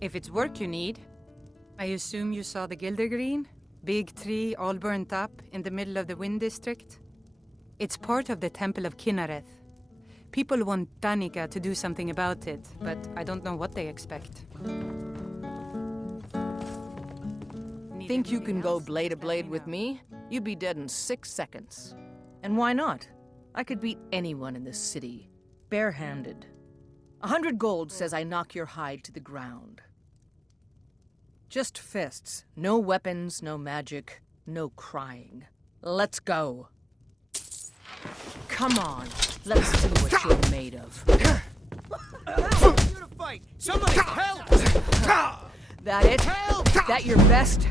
If it's work you need, I assume you saw the Gildergreen? Big tree all burnt up in the middle of the Wind District? It's part of the Temple of Kinnareth. People want Danica to do something about it, but I don't know what they expect. Think you can go blade to blade with me? You'd be dead in 6 seconds. And why not? I could beat anyone in this city, barehanded. 100 gold says I knock your hide to the ground. Just fists. No weapons, no magic, no crying. Let's go. Come on, let's see what you're made of. Somebody help! That it? Help! That your best?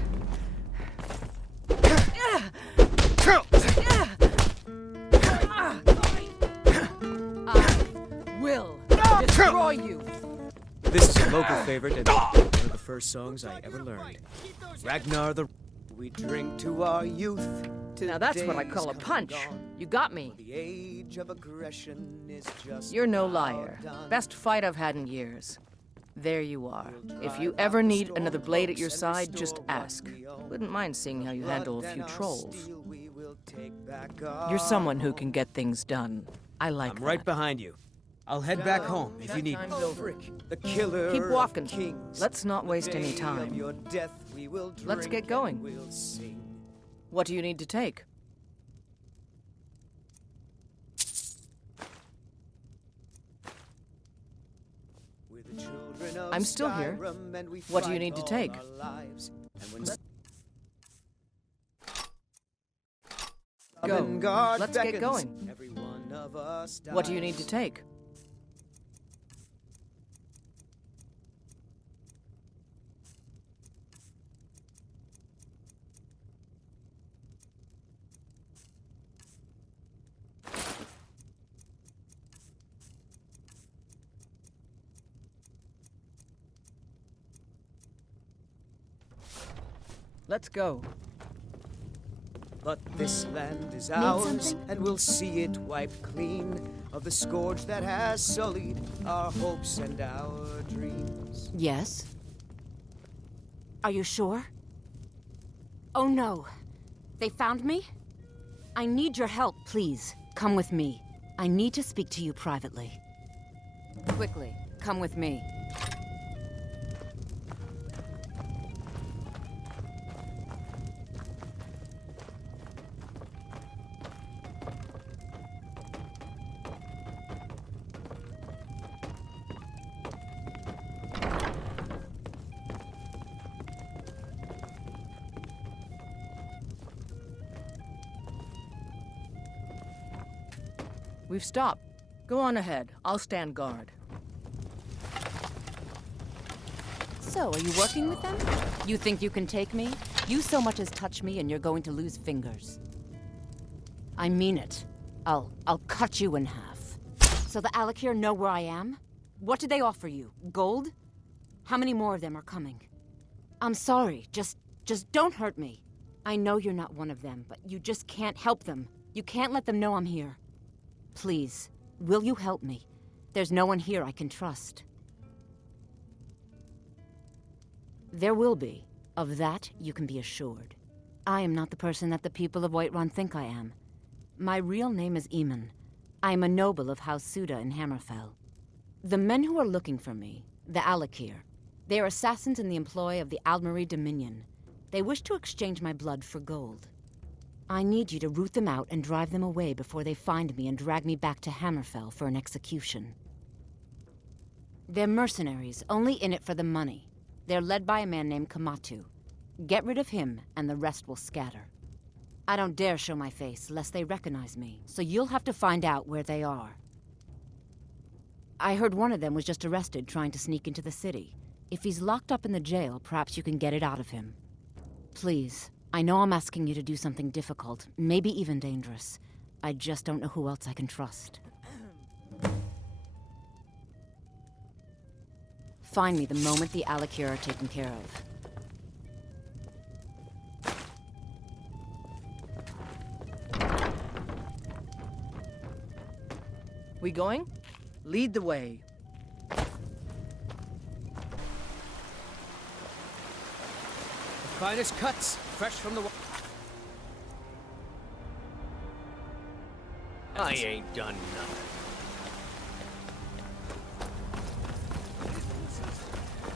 I will destroy you. This is a local favorite and one of the first songs I ever learned. Ragnar the... We drink to our youth. Now that's what I call a punch. You got me. The age of aggression is just... You're no liar. Best fight I've had in years. There you are. If you ever need another blade at your side, just ask. Wouldn't mind seeing how you handle a few trolls. You're someone who can get things done. I like that. I'm right behind you. I'll head back home if you need me. The killer. Keep walking. Let's not waste any time. Let's get going. What do you need to take? I'm still here. What do you need to take? Go. Let's get going. What do you need to take? Let's go. But this land is ours, and we'll see it wiped clean of the scourge that has sullied our hopes and our dreams. Yes? Are you sure? Oh no. They found me? I need your help, please. Come with me. I need to speak to you privately. Quickly, come with me. We've stopped. Go on ahead. I'll stand guard. So, are you working with them? You think you can take me? You so much as touch me and you're going to lose fingers. I mean it. I'll cut you in half. So the Alakir know where I am? What did they offer you? Gold? How many more of them are coming? I'm sorry. Just don't hurt me. I know you're not one of them, but you just can't help them. You can't let them know I'm here. Please, will you help me? There's no one here I can trust. There will be. Of that, you can be assured. I am not the person that the people of Whiterun think I am. My real name is Eamon. I am a noble of House Suda in Hammerfell. The men who are looking for me, the Alakir, they are assassins in the employ of the Aldmeri Dominion. They wish to exchange my blood for gold. I need you to root them out and drive them away before they find me and drag me back to Hammerfell for an execution. They're mercenaries, only in it for the money. They're led by a man named Kamatu. Get rid of him, and the rest will scatter. I don't dare show my face, lest they recognize me, so you'll have to find out where they are. I heard one of them was just arrested trying to sneak into the city. If he's locked up in the jail, perhaps you can get it out of him. Please. I know I'm asking you to do something difficult, maybe even dangerous. I just don't know who else I can trust. Find me the moment the Alakir are taken care of. We going? Lead the way. Finest cuts, fresh from the... I ain't done nothing.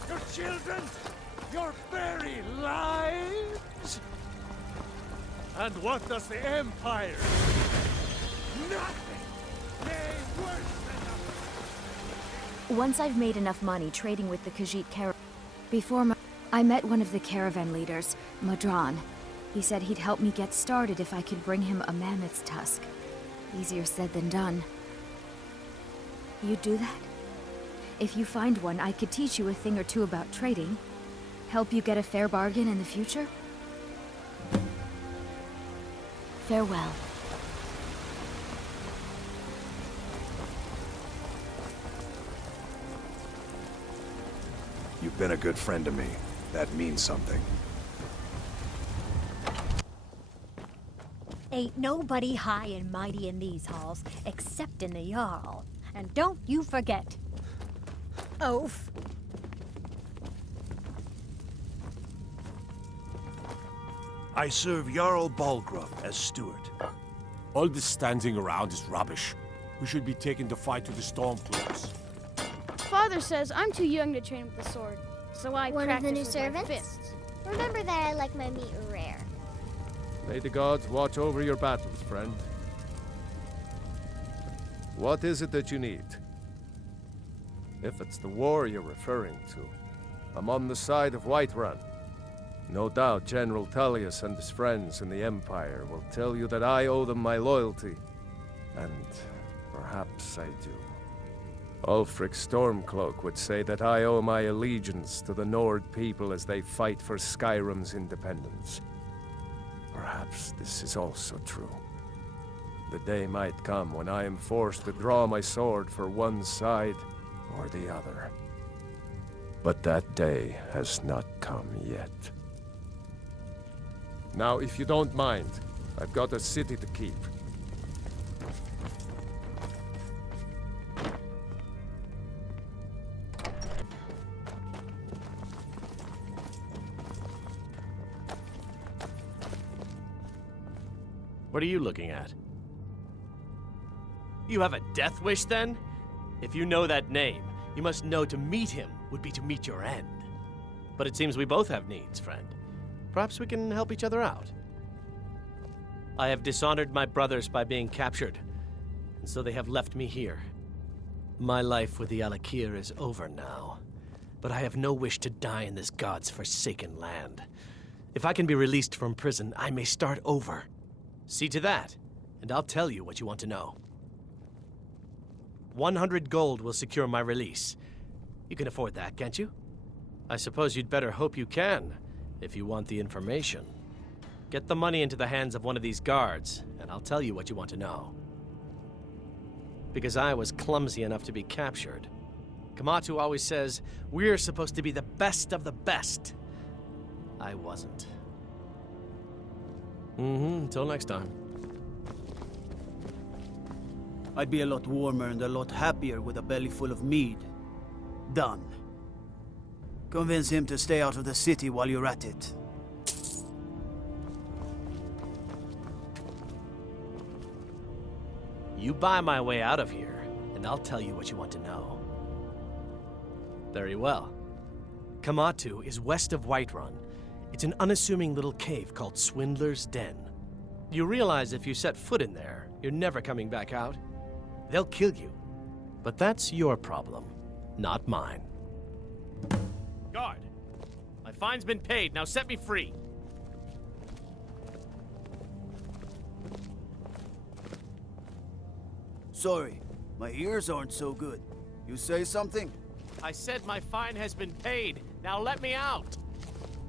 Your children, your very lives? And what does the Empire? Nothing! Nay, worse than nothing! Once I've made enough money trading with the Khajiit caravan... I met one of the caravan leaders, Madran. He said he'd help me get started if I could bring him a mammoth's tusk. Easier said than done. You'd do that? If you find one, I could teach you a thing or two about trading. Help you get a fair bargain in the future? Farewell. You've been a good friend to me. That means something. Ain't nobody high and mighty in these halls, except in the Jarl. And don't you forget. Oaf. I serve Jarl Balgruuf as steward. All this standing around is rubbish. We should be taking the fight to the Stormcloaks. Father says I'm too young to train with the sword, so I One of practice the new with my servants? fists. Remember that I like my meat rare. May the gods watch over your battles, friend. What is it that you need? If it's the war you're referring to, I'm on the side of Whiterun. No doubt General Tullius and his friends in the Empire will tell you that I owe them my loyalty. And perhaps I do. Ulfric Stormcloak would say that I owe my allegiance to the Nord people as they fight for Skyrim's independence. Perhaps this is also true. The day might come when I am forced to draw my sword for one side or the other. But that day has not come yet. Now, if you don't mind, I've got a city to keep. What are you looking at? You have a death wish, then? If you know that name, you must know to meet him would be to meet your end. But it seems we both have needs, friend. Perhaps we can help each other out. I have dishonored my brothers by being captured, and so they have left me here. My life with the Alakir is over now, but I have no wish to die in this god's forsaken land. If I can be released from prison, I may start over. See to that, and I'll tell you what you want to know. 100 gold will secure my release. You can afford that, can't you? I suppose you'd better hope you can, if you want the information. Get the money into the hands of one of these guards, and I'll tell you what you want to know. Because I was clumsy enough to be captured. Kamatu always says, we're supposed to be the best of the best. I wasn't. Until next time. I'd be a lot warmer and a lot happier with a belly full of mead. Done. Convince him to stay out of the city while you're at it. You buy my way out of here, and I'll tell you what you want to know. Very well. Kamatu is west of Whiterun. It's an unassuming little cave called Swindler's Den. You realize if you set foot in there, you're never coming back out. They'll kill you. But that's your problem, not mine. Guard! My fine's been paid, now set me free! Sorry, my ears aren't so good. You say something? I said my fine has been paid, now let me out!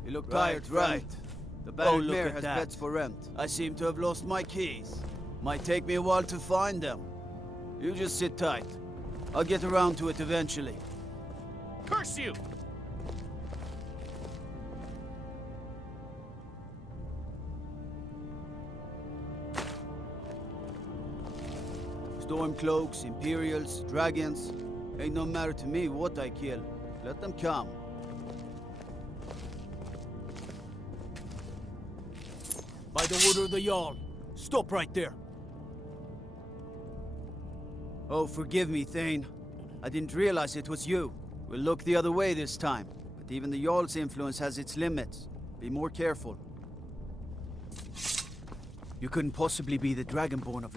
You look tired, right? The Baron Mayor has beds for rent. I seem to have lost my keys. Might take me a while to find them. You just sit tight. I'll get around to it eventually. Curse you! Stormcloaks, Imperials, Dragons. Ain't no matter to me what I kill. Let them come. By the order of the Jarl. Stop right there. Oh, forgive me, Thane. I didn't realize it was you. We'll look the other way this time. But even the Jarl's influence has its limits. Be more careful. You couldn't possibly be the Dragonborn of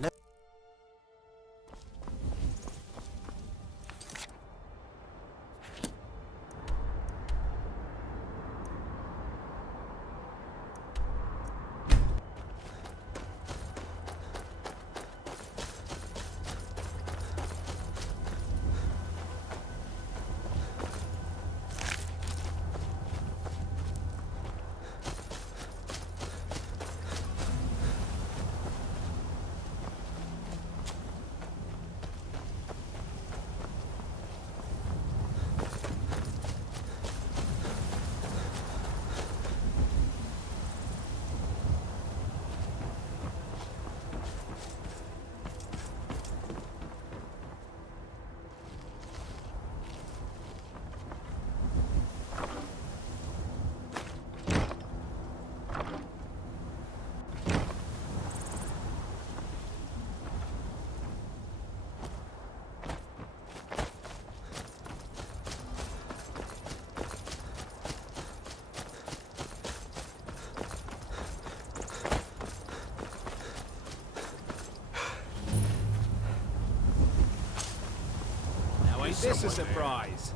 This is a surprise.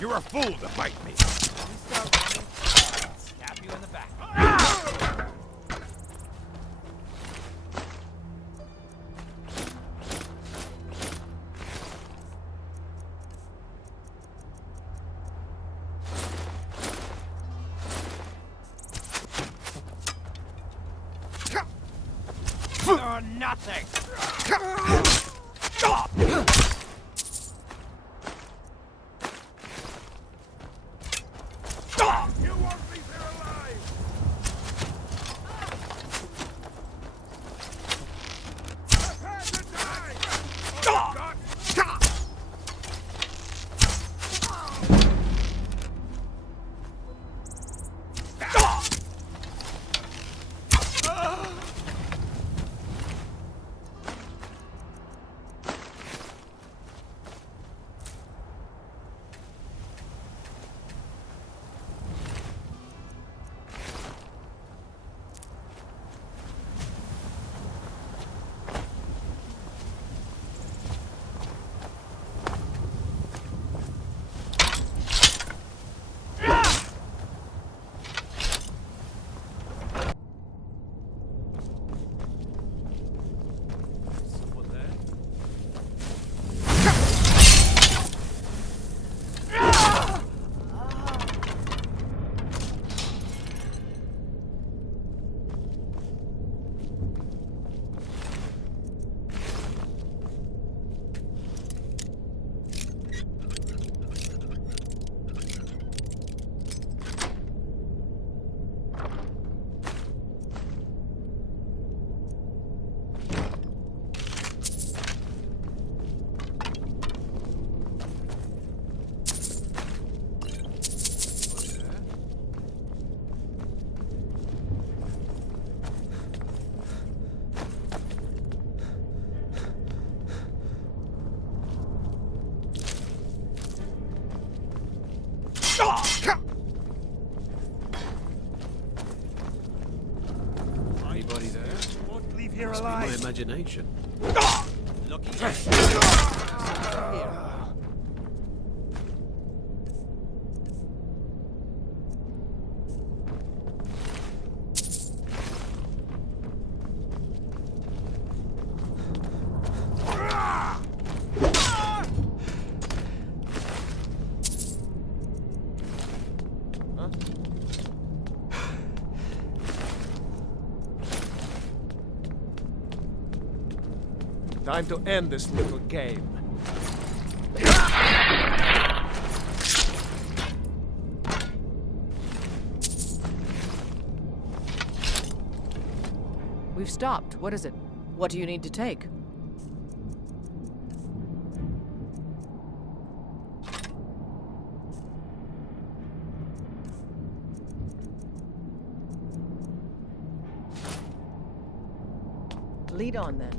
You're a fool to bite me. Stab you in the back. You're nothing. Anybody there? Won't leave here Must be alive. my imagination. Lucky. Time to end this little game. We've stopped. What is it? What do you need to take? Lead on, then.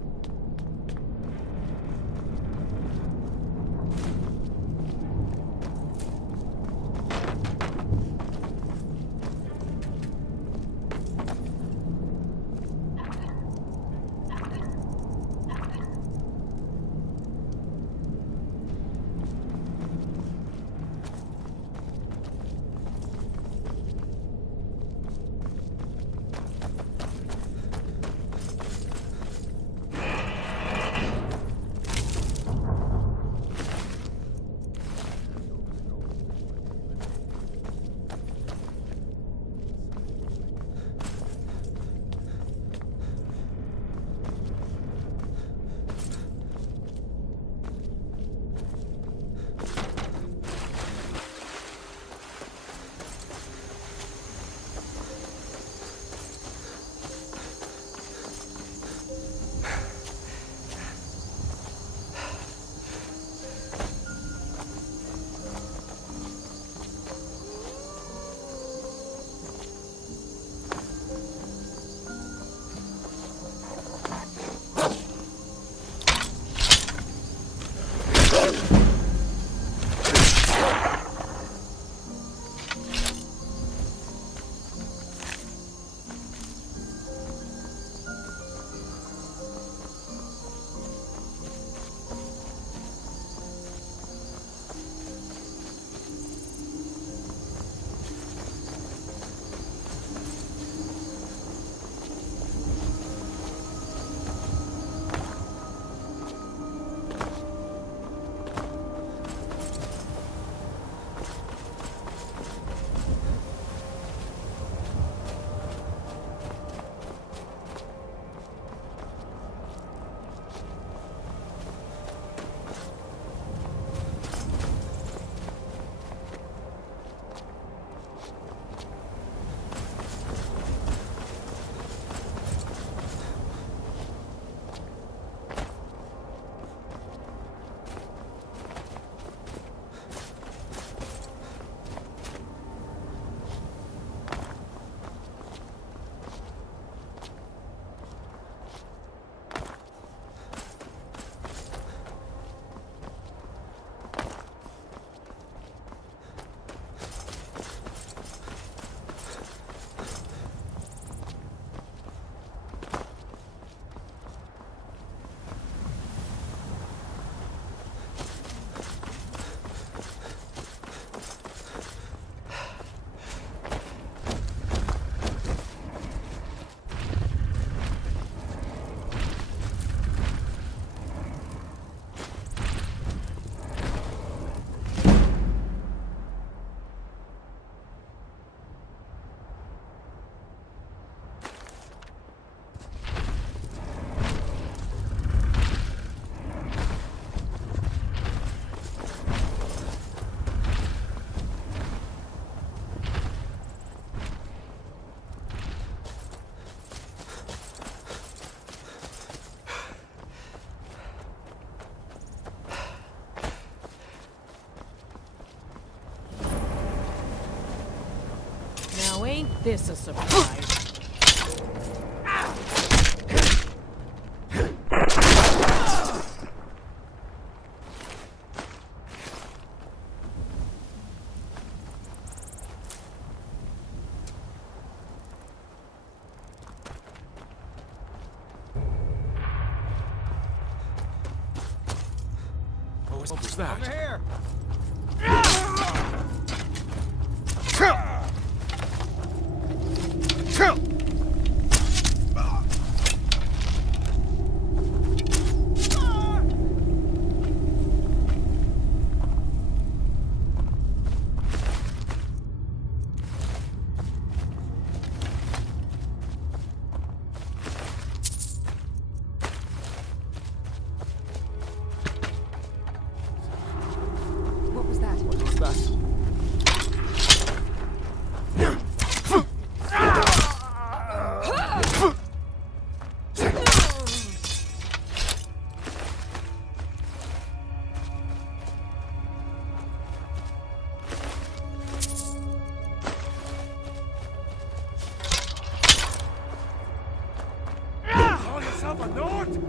Ain't this a surprise? What was that? Over here! yourself a note?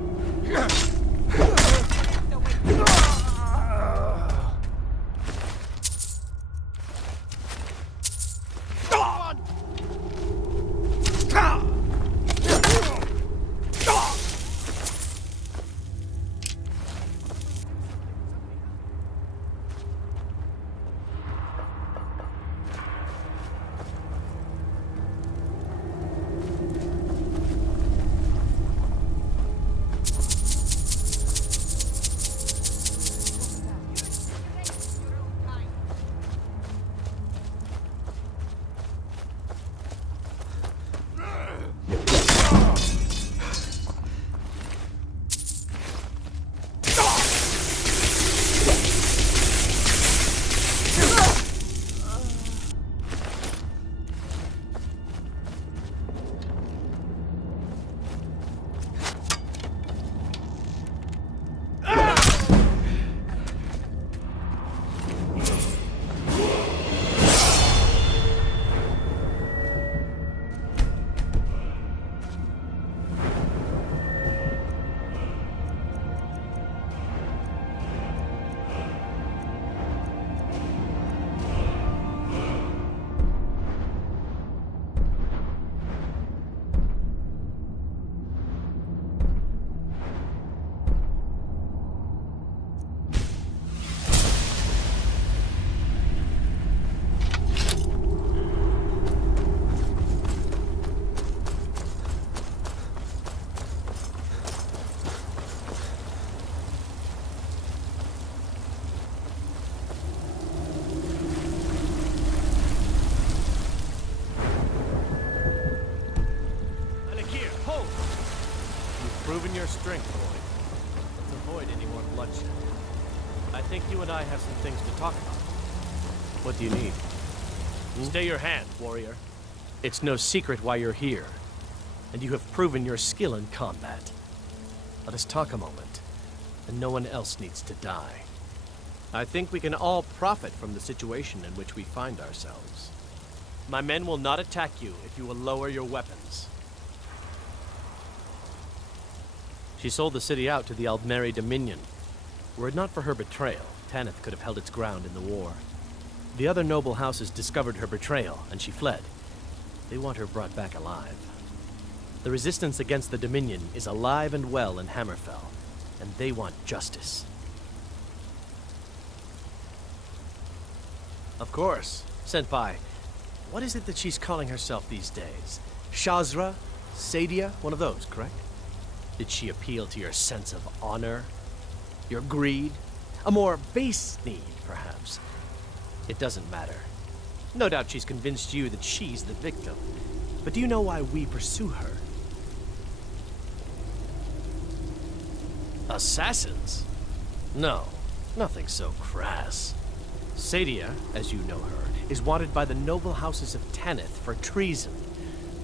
Proven your strength, boy. Let's avoid any more bloodshed. I think you and I have some things to talk about. What do you need? Stay your hand, warrior. It's no secret why you're here, and you have proven your skill in combat. Let us talk a moment, and no one else needs to die. I think we can all profit from the situation in which we find ourselves. My men will not attack you if you will lower your weapons. She sold the city out to the Aldmeri Dominion. Were it not for her betrayal, Tanith could have held its ground in the war. The other noble houses discovered her betrayal, and she fled. They want her brought back alive. The resistance against the Dominion is alive and well in Hammerfell, and they want justice. Of course. Senpai, what is it that she's calling herself these days? Shazra? Sadia? One of those, correct? Did she appeal to your sense of honor? Your greed? A more base need, perhaps? It doesn't matter. No doubt she's convinced you that she's the victim. But do you know why we pursue her? Assassins? No, nothing so crass. Sadia, as you know her, is wanted by the noble houses of Tanith for treason.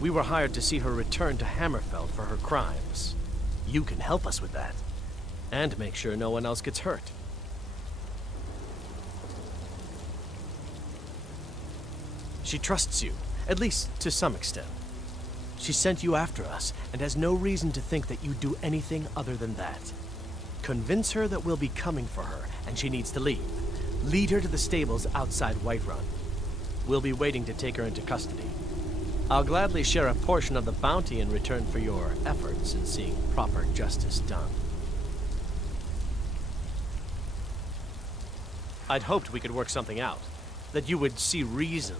We were hired to see her return to Hammerfell for her crimes. You can help us with that, and make sure no one else gets hurt. She trusts you, at least to some extent. She sent you after us, and has no reason to think that you'd do anything other than that. Convince her that we'll be coming for her, and she needs to leave. Lead her to the stables outside Whiterun. We'll be waiting to take her into custody. I'll gladly share a portion of the bounty in return for your efforts in seeing proper justice done. I'd hoped we could work something out. That you would see reason.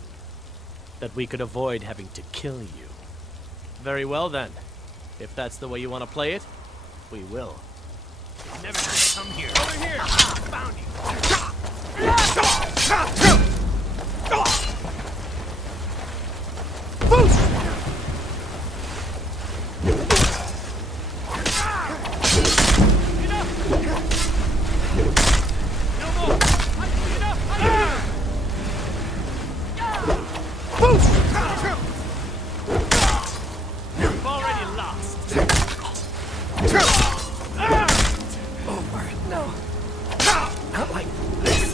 That we could avoid having to kill you. Very well then. If that's the way you want to play it, we will. Never should come here. Over here! Found you! You've already lost. Over. No. Not like this.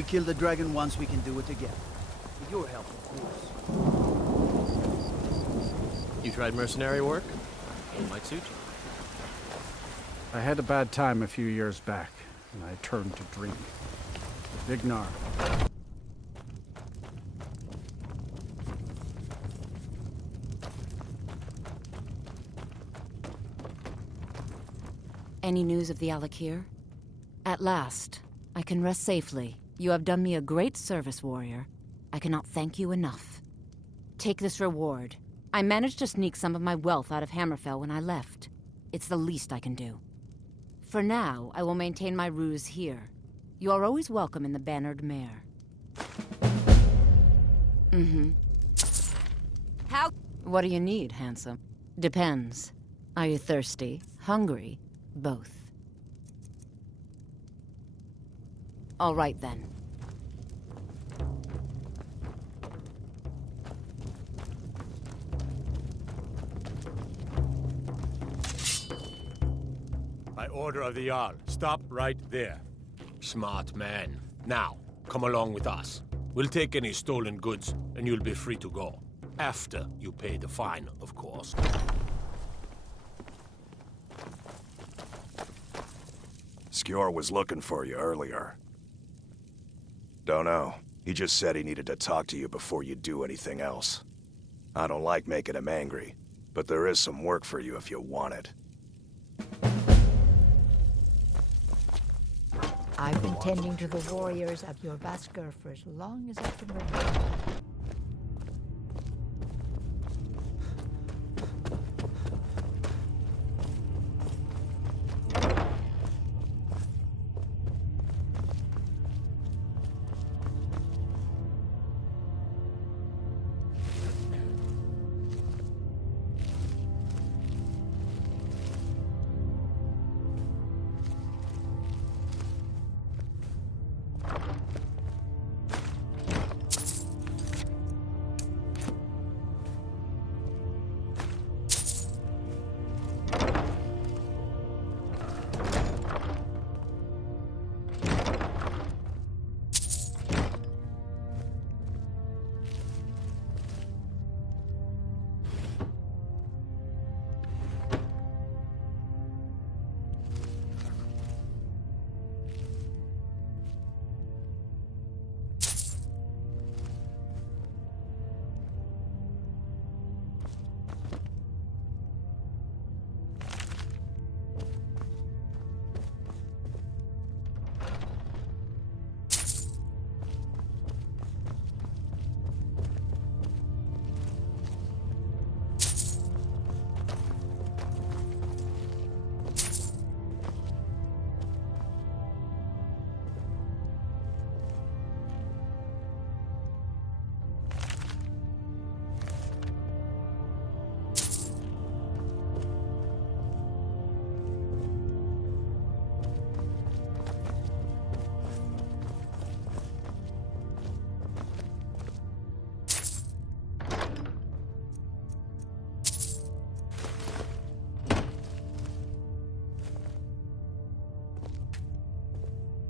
we kill the dragon once, we can do it again. With your help, of course. You tried mercenary work? It might suit you. I had a bad time a few years back, and I turned to drink. Vignar. Any news of the Alakir? At last, I can rest safely. You have done me a great service, warrior. I cannot thank you enough. Take this reward. I managed to sneak some of my wealth out of Hammerfell when I left. It's the least I can do. For now, I will maintain my ruse here. You are always welcome in the Bannered Mare. How? What do you need, handsome? Depends. Are you thirsty? Hungry? Both. All right, then. By order of the Jarl, stop right there. Smart man. Now, come along with us. We'll take any stolen goods, and you'll be free to go. After you pay the fine, of course. Skjor was looking for you earlier. Don't know. He just said he needed to talk to you before you do anything else. I don't like making him angry, but there is some work for you if you want it. I've been tending to the warriors of your Vasker for as long as I can remember.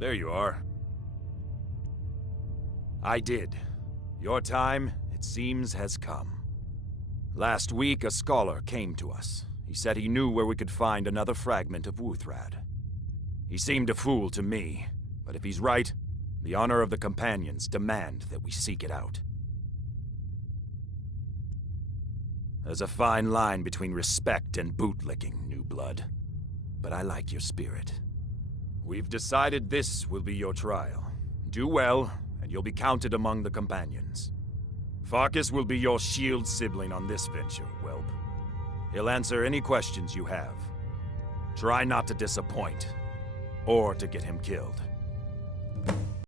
There you are. I did. Your time, it seems, has come. Last week, a scholar came to us. He said he knew where we could find another fragment of Wuthrad. He seemed a fool to me, but if he's right, the honor of the Companions demand that we seek it out. There's a fine line between respect and bootlicking, new blood. But I like your spirit. We've decided this will be your trial. Do well, and you'll be counted among the Companions. Farkas will be your shield sibling on this venture, whelp. He'll answer any questions you have. Try not to disappoint, or to get him killed.